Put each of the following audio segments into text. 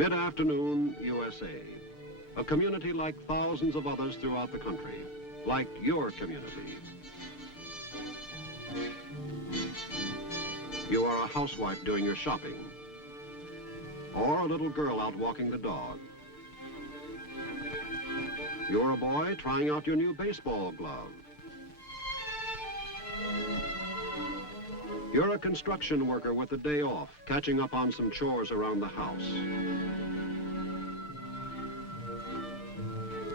Mid-afternoon, USA. A community like thousands of others throughout the country, like your community. You are a housewife doing your shopping, or a little girl out walking the dog. You're a boy trying out your new baseball glove. You're a construction worker with a day off, catching up on some chores around the house.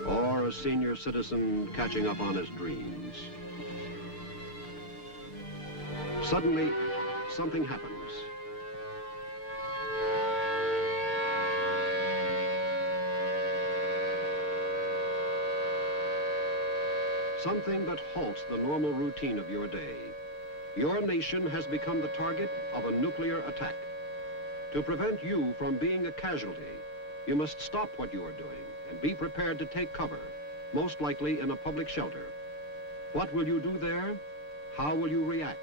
Or a senior citizen catching up on his dreams. Suddenly, something happens. Something that halts the normal routine of your day. Your nation has become the target of a nuclear attack. To prevent you from being a casualty, you must stop what you are doing and be prepared to take cover, most likely in a public shelter. What will you do there? How will you react?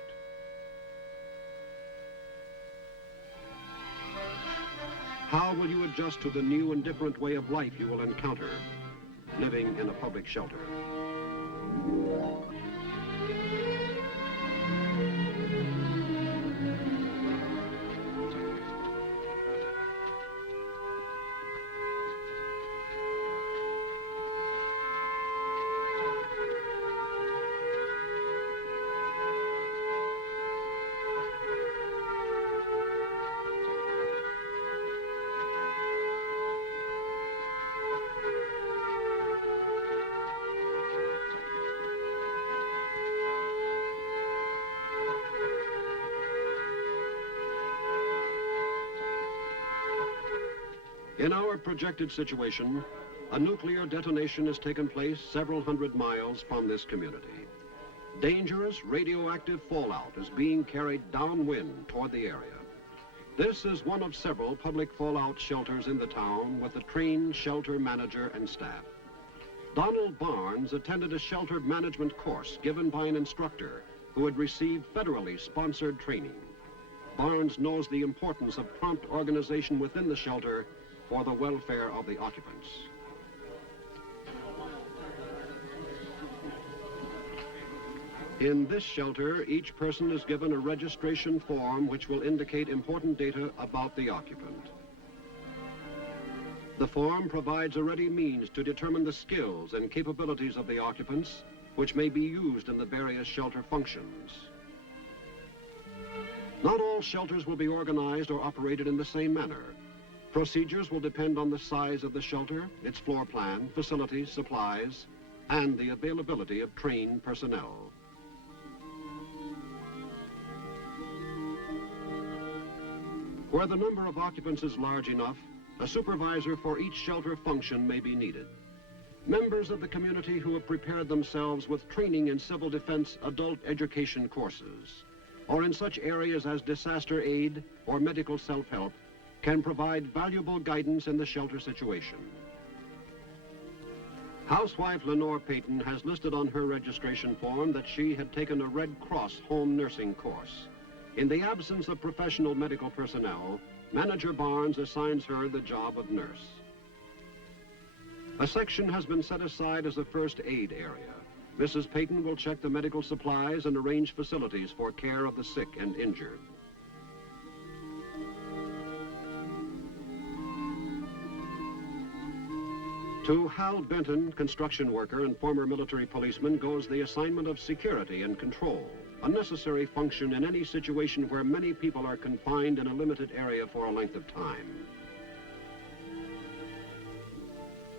How will you adjust to the new and different way of life you will encounter, living in a public shelter? In our projected situation, a nuclear detonation has taken place several hundred miles from this community. Dangerous radioactive fallout is being carried downwind toward the area. This is one of several public fallout shelters in the town with a trained shelter manager and staff. Donald Barnes attended a shelter management course given by an instructor who had received federally sponsored training. Barnes knows the importance of prompt organization within the shelter for the welfare of the occupants. In this shelter, each person is given a registration form which will indicate important data about the occupant. The form provides a ready means to determine the skills and capabilities of the occupants, which may be used in the various shelter functions. Not all shelters will be organized or operated in the same manner. Procedures will depend on the size of the shelter, its floor plan, facilities, supplies, and the availability of trained personnel. Where the number of occupants is large enough, a supervisor for each shelter function may be needed. Members of the community who have prepared themselves with training in civil defense adult education courses, or in such areas as disaster aid or medical self-help, can provide valuable guidance in the shelter situation. Housewife Lenore Payton has listed on her registration form that she had taken a Red Cross home nursing course. In the absence of professional medical personnel, Manager Barnes assigns her the job of nurse. A section has been set aside as a first aid area. Mrs. Payton will check the medical supplies and arrange facilities for care of the sick and injured. To Hal Benton, construction worker and former military policeman, goes the assignment of security and control, a necessary function in any situation where many people are confined in a limited area for a length of time.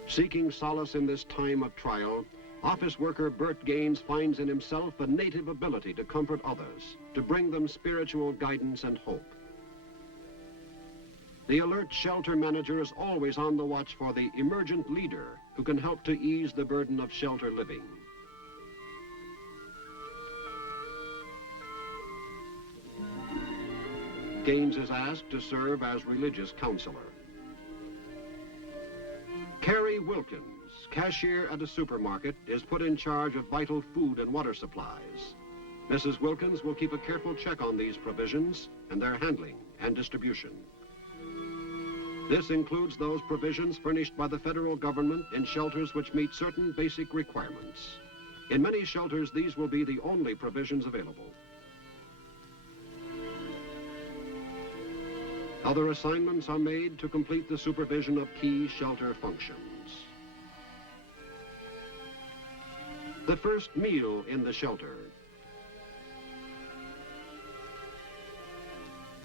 Seeking solace in this time of trial, office worker Bert Gaines finds in himself a native ability to comfort others, to bring them spiritual guidance and hope. The alert shelter manager is always on the watch for the emergent leader who can help to ease the burden of shelter living. Gaines is asked to serve as religious counselor. Carrie Wilkins, cashier at a supermarket, is put in charge of vital food and water supplies. Mrs. Wilkins will keep a careful check on these provisions and their handling and distribution. This includes those provisions furnished by the federal government in shelters which meet certain basic requirements. In many shelters, these will be the only provisions available. Other assignments are made to complete the supervision of key shelter functions. The first meal in the shelter.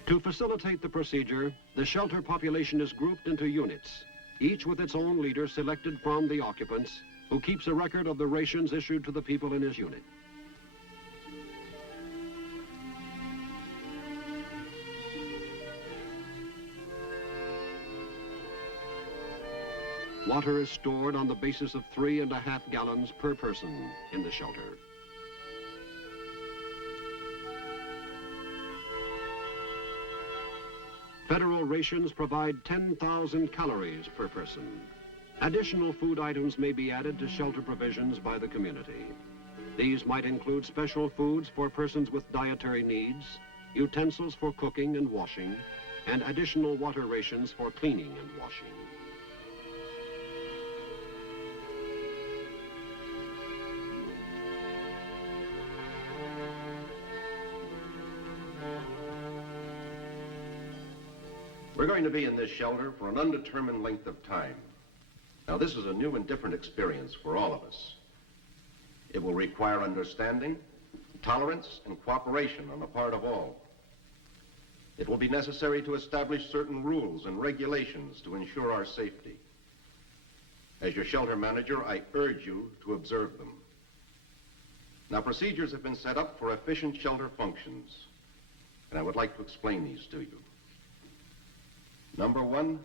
To facilitate the procedure, the shelter population is grouped into units, each with its own leader selected from the occupants, who keeps a record of the rations issued to the people in his unit. Water is stored on the basis of 3.5 gallons per person in the shelter. Federal rations provide 10,000 calories per person. Additional food items may be added to shelter provisions by the community. These might include special foods for persons with dietary needs, utensils for cooking and washing, and additional water rations for cleaning and washing. We're going to be in this shelter for an undetermined length of time. Now, this is a new and different experience for all of us. It will require understanding, tolerance, and cooperation on the part of all. It will be necessary to establish certain rules and regulations to ensure our safety. As your shelter manager, I urge you to observe them. Now, procedures have been set up for efficient shelter functions, and I would like to explain these to you. Number one,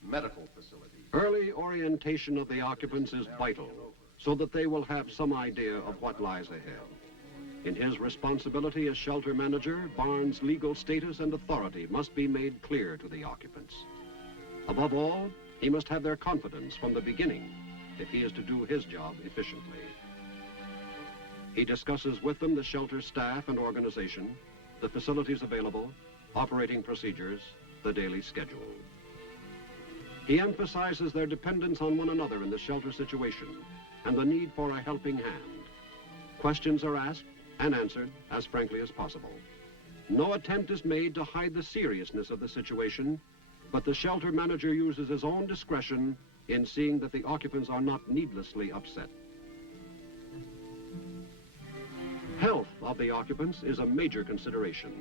medical facilities. Early orientation of the occupants is vital, so that they will have some idea of what lies ahead. In his responsibility as shelter manager, Barnes' legal status and authority must be made clear to the occupants. Above all, he must have their confidence from the beginning if he is to do his job efficiently. He discusses with them the shelter staff and organization, the facilities available, operating procedures, the daily schedule. He emphasizes their dependence on one another in the shelter situation and the need for a helping hand. Questions are asked and answered as frankly as possible. No attempt is made to hide the seriousness of the situation, but the shelter manager uses his own discretion in seeing that the occupants are not needlessly upset. Health of the occupants is a major consideration.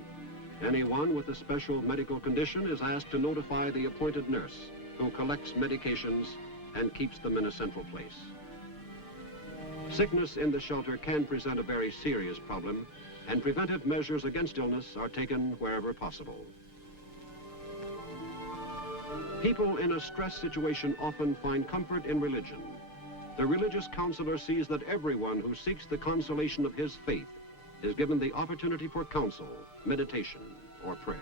Anyone with a special medical condition is asked to notify the appointed nurse, who collects medications and keeps them in a central place. Sickness in the shelter can present a very serious problem, and preventive measures against illness are taken wherever possible. People in a stress situation often find comfort in religion. The religious counselor sees that everyone who seeks the consolation of his faith is given the opportunity for counsel, meditation, or prayer.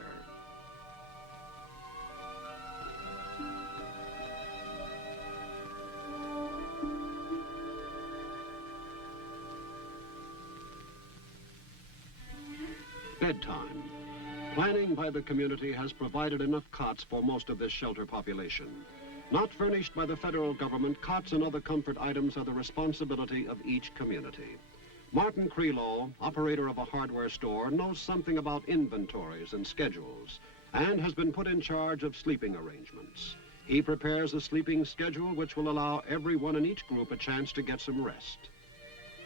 Bedtime. Planning by the community has provided enough cots for most of this shelter population. Not furnished by the federal government, cots and other comfort items are the responsibility of each community. Martin Crelo, operator of a hardware store, knows something about inventories and schedules and has been put in charge of sleeping arrangements. He prepares a sleeping schedule which will allow everyone in each group a chance to get some rest.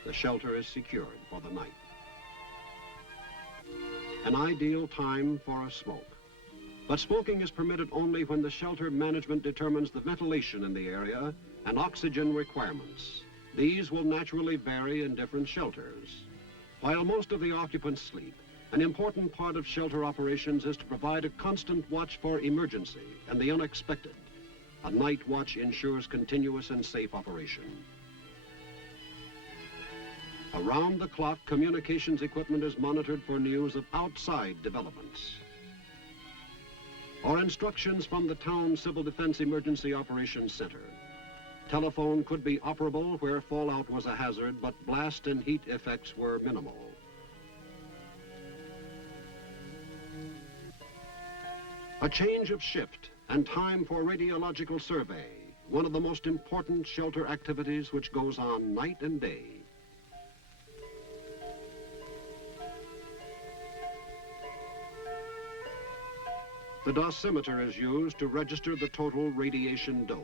The shelter is secured for the night. An ideal time for a smoke. But smoking is permitted only when the shelter management determines the ventilation in the area and oxygen requirements. These will naturally vary in different shelters. While most of the occupants sleep, an important part of shelter operations is to provide a constant watch for emergency and the unexpected. A night watch ensures continuous and safe operation. Around the clock, communications equipment is monitored for news of outside developments or instructions from the town Civil Defense Emergency Operations Center. Telephone could be operable where fallout was a hazard, but blast and heat effects were minimal. A change of shift and time for Radiological Survey, one of the most important shelter activities which goes on night and day. The dosimeter is used to register the total radiation dose.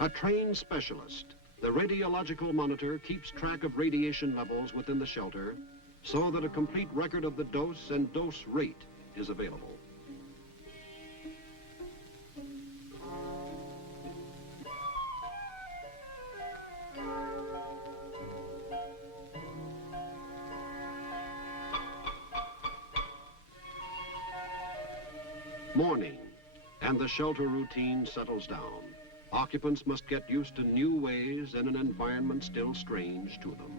A trained specialist, the radiological monitor keeps track of radiation levels within the shelter so that a complete record of the dose and dose rate is available. Morning, and the shelter routine settles down. Occupants must get used to new ways in an environment still strange to them.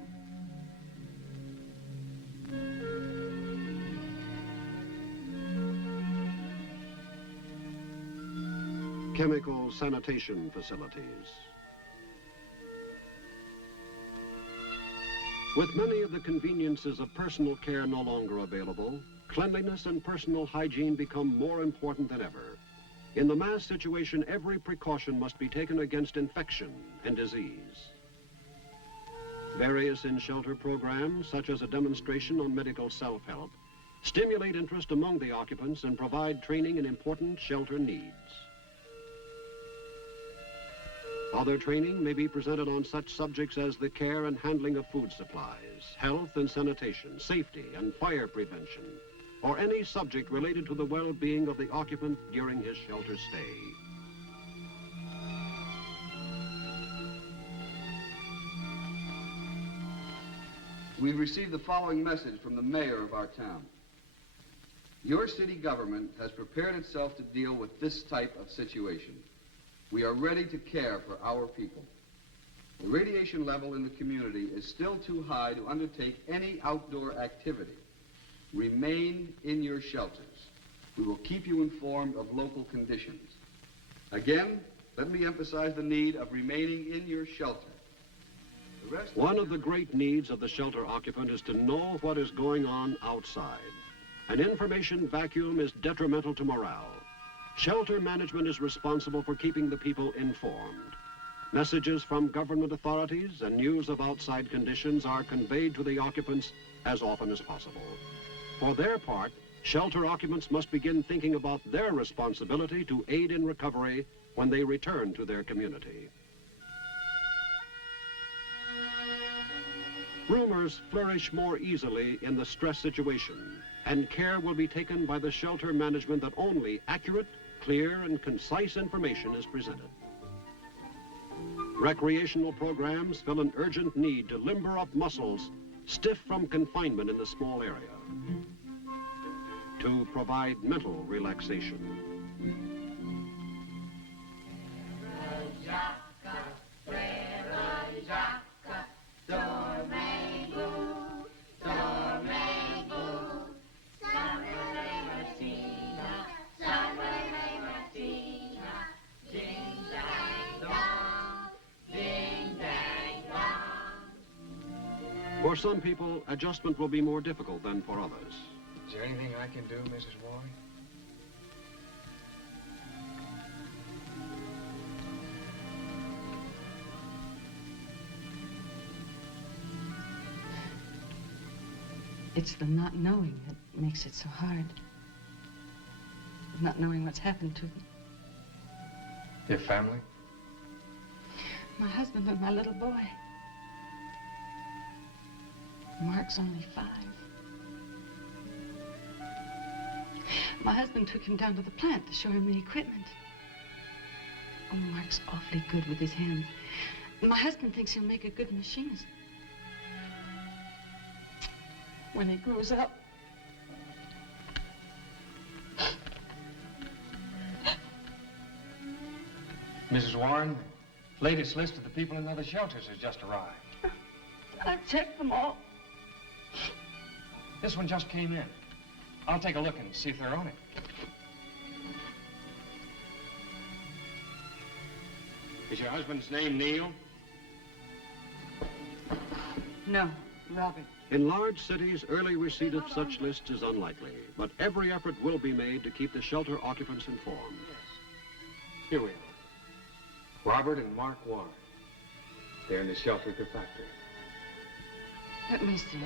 Chemical sanitation facilities. With many of the conveniences of personal care no longer available, cleanliness and personal hygiene become more important than ever. In the mass situation, every precaution must be taken against infection and disease. Various in-shelter programs, such as a demonstration on medical self-help, stimulate interest among the occupants and provide training in important shelter needs. Other training may be presented on such subjects as the care and handling of food supplies, health and sanitation, safety and fire prevention, or any subject related to the well-being of the occupant during his shelter stay. We've received the following message from the mayor of our town. Your city government has prepared itself to deal with this type of situation. We are ready to care for our people. The radiation level in the community is still too high to undertake any outdoor activity. Remain in your shelters. We will keep you informed of local conditions. Again, let me emphasize the need of remaining in your shelter. One of the great needs of the shelter occupant is to know what is going on outside. An information vacuum is detrimental to morale. Shelter management is responsible for keeping the people informed. Messages from government authorities and news of outside conditions are conveyed to the occupants as often as possible. For their part, shelter occupants must begin thinking about their responsibility to aid in recovery when they return to their community. Rumors flourish more easily in the stress situation, and care will be taken by the shelter management that only accurate, clear, and concise information is presented. Recreational programs fill an urgent need to limber up muscles stiff from confinement in the small area, to provide mental relaxation. For some people, adjustment will be more difficult than for others. Is there anything I can do, Mrs. Warren? It's the not knowing that makes it so hard. Not knowing what's happened to them. Your family? My husband and my little boy. Mark's only 5. My husband took him down to the plant to show him the equipment. Oh, Mark's awfully good with his hands. My husband thinks he'll make a good machinist. When he grows up. Mrs. Warren, the latest list of the people in other shelters has just arrived. I've checked them all. This one just came in. I'll take a look and see if they're on it. Is your husband's name Neil? No, Robert. In large cities, early receipt of such lists is unlikely, but every effort will be made to keep the shelter occupants informed. Here we are. Robert and Mark Warren. They're in the shelter at the factory. Let me see.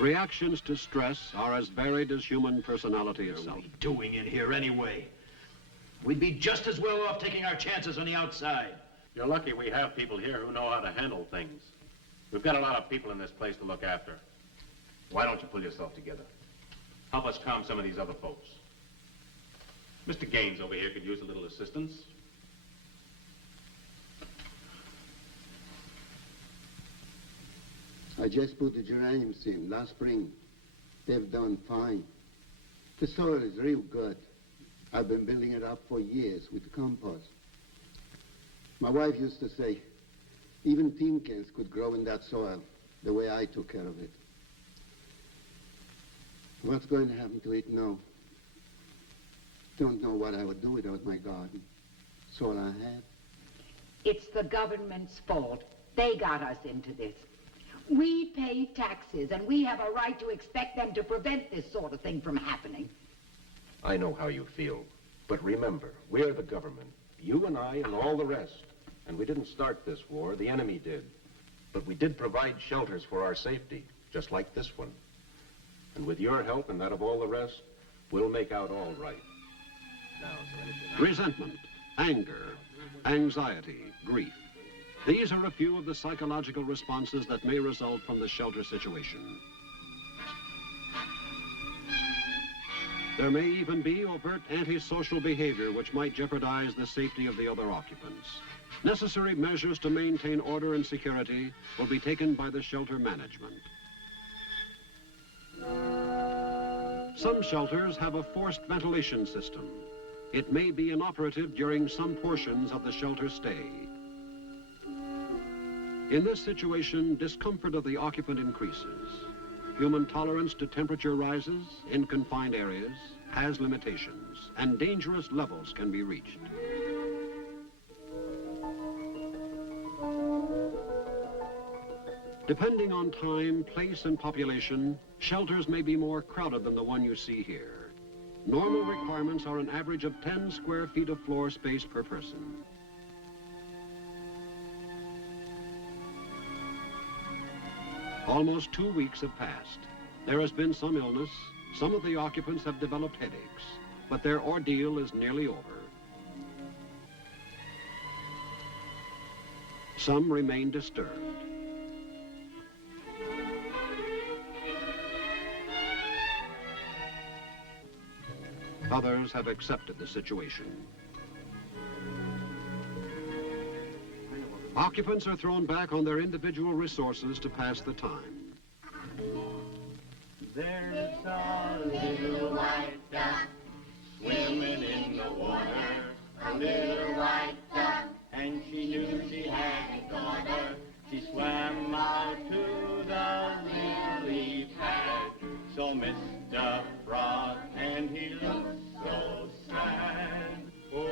Reactions to stress are as varied as human personality itself. What are we doing in here anyway? We'd be just as well off taking our chances on the outside. You're lucky we have people here who know how to handle things. We've got a lot of people in this place to look after. Why don't you pull yourself together? Help us calm some of these other folks. Mr. Gaines over here could use a little assistance. I just put the geraniums in last spring. They've done fine. The soil is real good. I've been building it up for years with compost. My wife used to say, even tin cans could grow in that soil the way I took care of it. What's going to happen to it now? Don't know what I would do without my garden. It's all I have. It's the government's fault. They got us into this. We pay taxes, and we have a right to expect them to prevent this sort of thing from happening. I know how you feel, but remember, we're the government. You and I and all the rest. And we didn't start this war, the enemy did. But we did provide shelters for our safety, just like this one. And with your help and that of all the rest, we'll make out all right. Now, is there anything else? Resentment, anger, anxiety, grief. These are a few of the psychological responses that may result from the shelter situation. There may even be overt antisocial behavior which might jeopardize the safety of the other occupants. Necessary measures to maintain order and security will be taken by the shelter management. Some shelters have a forced ventilation system. It may be inoperative during some portions of the shelter stay. In this situation, discomfort of the occupant increases. Human tolerance to temperature rises in confined areas, has limitations, and dangerous levels can be reached. Depending on time, place, and population, shelters may be more crowded than the one you see here. Normal requirements are an average of 10 square feet of floor space per person. Almost 2 weeks have passed. There has been some illness. Some of the occupants have developed headaches, but their ordeal is nearly over. Some remain disturbed. Others have accepted the situation. Occupants are thrown back on their individual resources to pass the time. There's a little white duck swimming in the water, a little white duck, and she knew she had a daughter. She swam out to the lily pad, so Mr. Frog, and he looked so sad. Oh.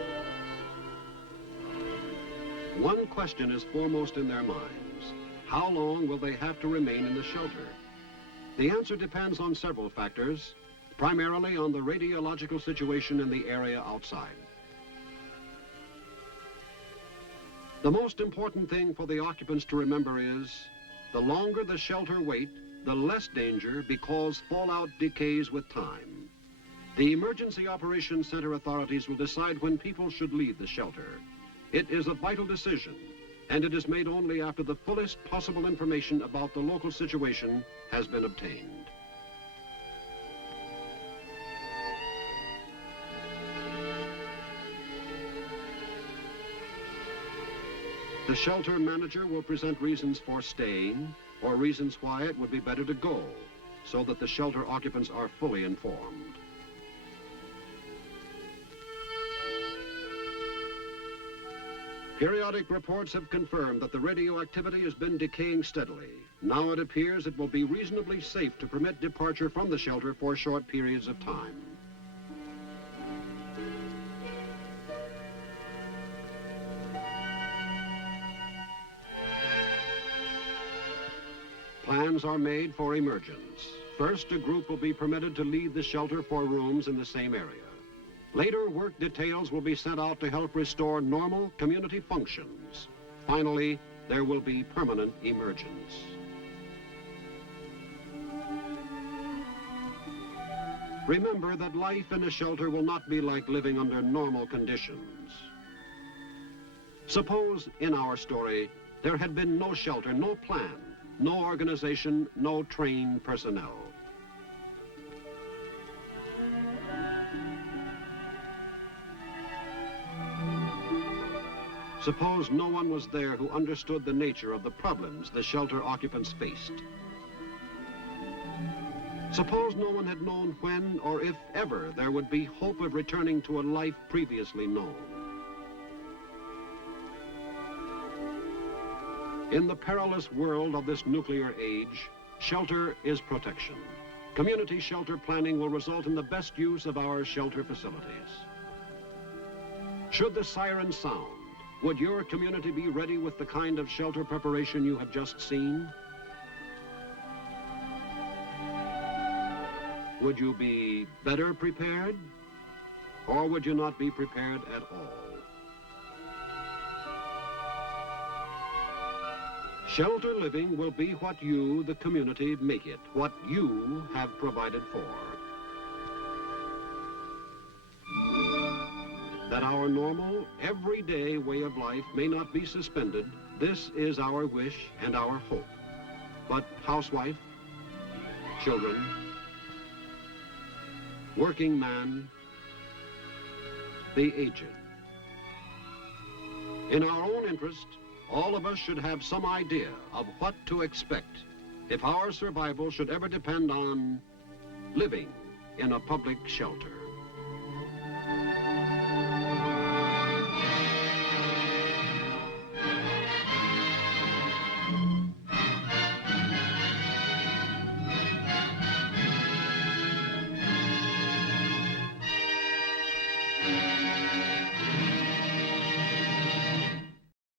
One question is foremost in their minds. How long will they have to remain in the shelter? The answer depends on several factors, primarily on the radiological situation in the area outside. The most important thing for the occupants to remember is, the longer the shelter wait, the less danger because fallout decays with time. The Emergency Operations Center authorities will decide when people should leave the shelter. It is a vital decision, and it is made only after the fullest possible information about the local situation has been obtained. The shelter manager will present reasons for staying or reasons why it would be better to go, so that the shelter occupants are fully informed. Periodic reports have confirmed that the radioactivity has been decaying steadily. Now it appears it will be reasonably safe to permit departure from the shelter for short periods of time. Plans are made for emergence. First, a group will be permitted to leave the shelter for rooms in the same area. Later, work details will be sent out to help restore normal community functions. Finally, there will be permanent emergence. Remember that life in a shelter will not be like living under normal conditions. Suppose, in our story, there had been no shelter, no plan, no organization, no trained personnel. Suppose no one was there who understood the nature of the problems the shelter occupants faced. Suppose no one had known when or if ever there would be hope of returning to a life previously known. In the perilous world of this nuclear age, shelter is protection. Community shelter planning will result in the best use of our shelter facilities. Should the siren sound, would your community be ready with the kind of shelter preparation you have just seen? Would you be better prepared? Or would you not be prepared at all? Shelter living will be what you, the community, make it, what you have provided for. That our normal, everyday way of life may not be suspended, this is our wish and our hope. But housewife, children, working man, the aged. In our own interest, all of us should have some idea of what to expect if our survival should ever depend on living in a public shelter.